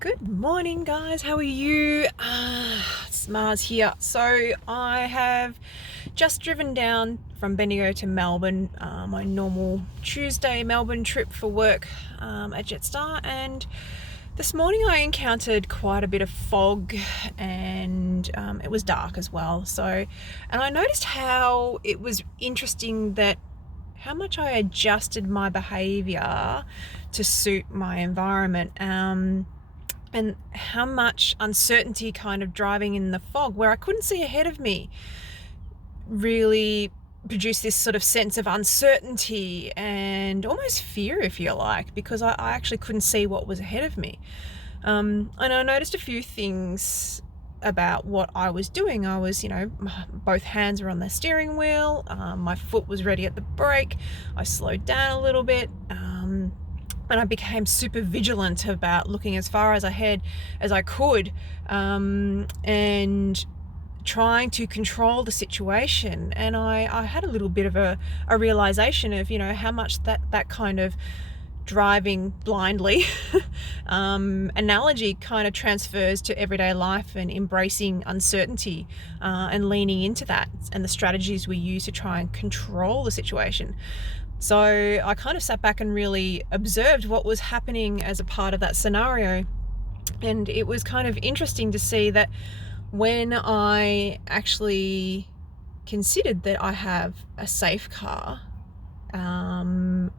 Good morning, guys. How are you? It's Mars here. So I have just driven down from Bendigo to Melbourne, my normal Tuesday Melbourne trip for work at Jetstar, and this morning I encountered quite a bit of fog, and it was dark as well. And I noticed how it was interesting that how much I adjusted my behavior to suit my environment. And how much uncertainty kind of driving in the fog where I couldn't see ahead of me really produced this sort of sense of uncertainty and almost fear, if you like, because I actually couldn't see what was ahead of me. And I noticed a few things about what I was doing. I was, both hands were on the steering wheel, my foot was ready at the brake, I slowed down a little bit, and I became super vigilant about looking as far as ahead as I could, and trying to control the situation. And I had a little bit of a realization of, how much that kind of driving blindly analogy kind of transfers to everyday life and embracing uncertainty, and leaning into that and the strategies we use to try and control the situation. So I kind of sat back and really observed what was happening as a part of that scenario. And it was kind of interesting to see that when I actually considered that I have a safe car,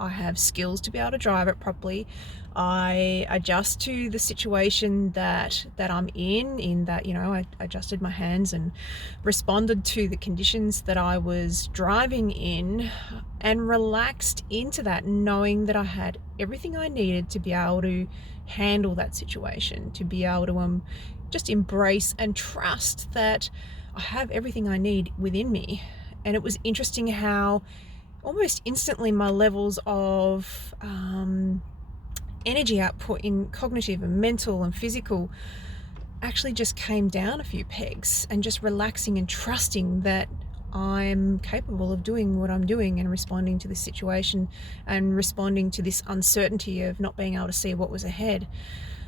I have skills to be able to drive it properly, I adjust to the situation that I'm in that, I adjusted my hands and responded to the conditions that I was driving in and relaxed into that, knowing that I had everything I needed to be able to handle that situation, to be able to just embrace and trust that I have everything I need within me. And it was interesting how almost instantly my levels of energy output in cognitive and mental and physical actually just came down a few pegs, and just relaxing and trusting that I'm capable of doing what I'm doing and responding to this situation and responding to this uncertainty of not being able to see what was ahead.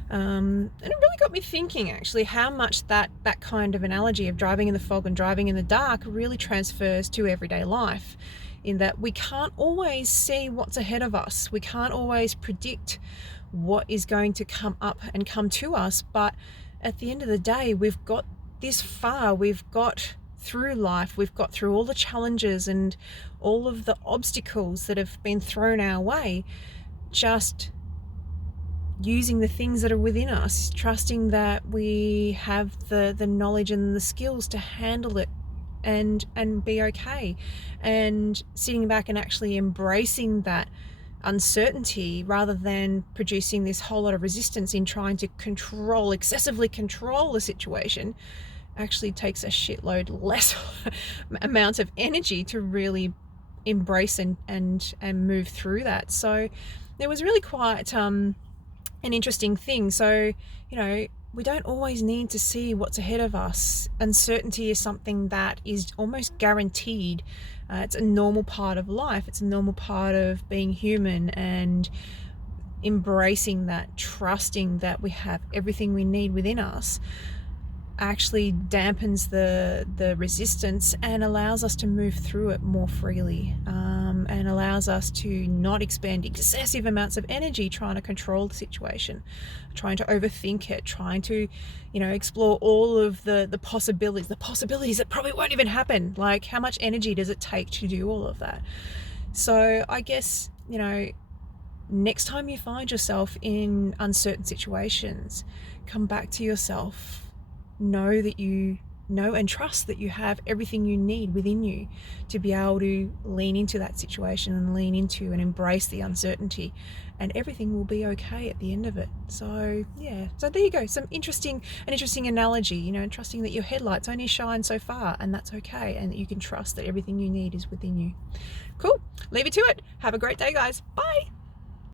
And it really got me thinking, actually, how much that kind of analogy of driving in the fog and driving in the dark really transfers to everyday life, in that we can't always see what's ahead of us. We can't always predict what is going to come up and come to us. But at the end of the day, we've got this far, we've got through life, we've got through all the challenges and all of the obstacles that have been thrown our way, just using the things that are within us, trusting that we have the knowledge and the skills to handle it and be okay, and sitting back and actually embracing that uncertainty rather than producing this whole lot of resistance in trying to excessively control the situation. Actually takes a shitload less amount of energy to really embrace and move through that. So it was really quite an interesting thing. So, we don't always need to see what's ahead of us. Uncertainty is something that is almost guaranteed. It's a normal part of life. It's a normal part of being human, and embracing that, trusting that we have everything we need within us, actually dampens the resistance and allows us to move through it more freely, and allows us to not expend excessive amounts of energy trying to control the situation, trying to overthink it, trying to explore all of the possibilities that probably won't even happen. Like, how much energy does it take to do all of that? So I guess, next time you find yourself in uncertain situations, come back to yourself. Know that you know and trust that you have everything you need within you to be able to lean into that situation and lean into and embrace the uncertainty, and everything will be okay at the end of it. So there you go. An interesting analogy, trusting that your headlights only shine so far, and that's okay, and that you can trust that everything you need is within you. Cool. Leave it to it. Have a great day, guys. Bye.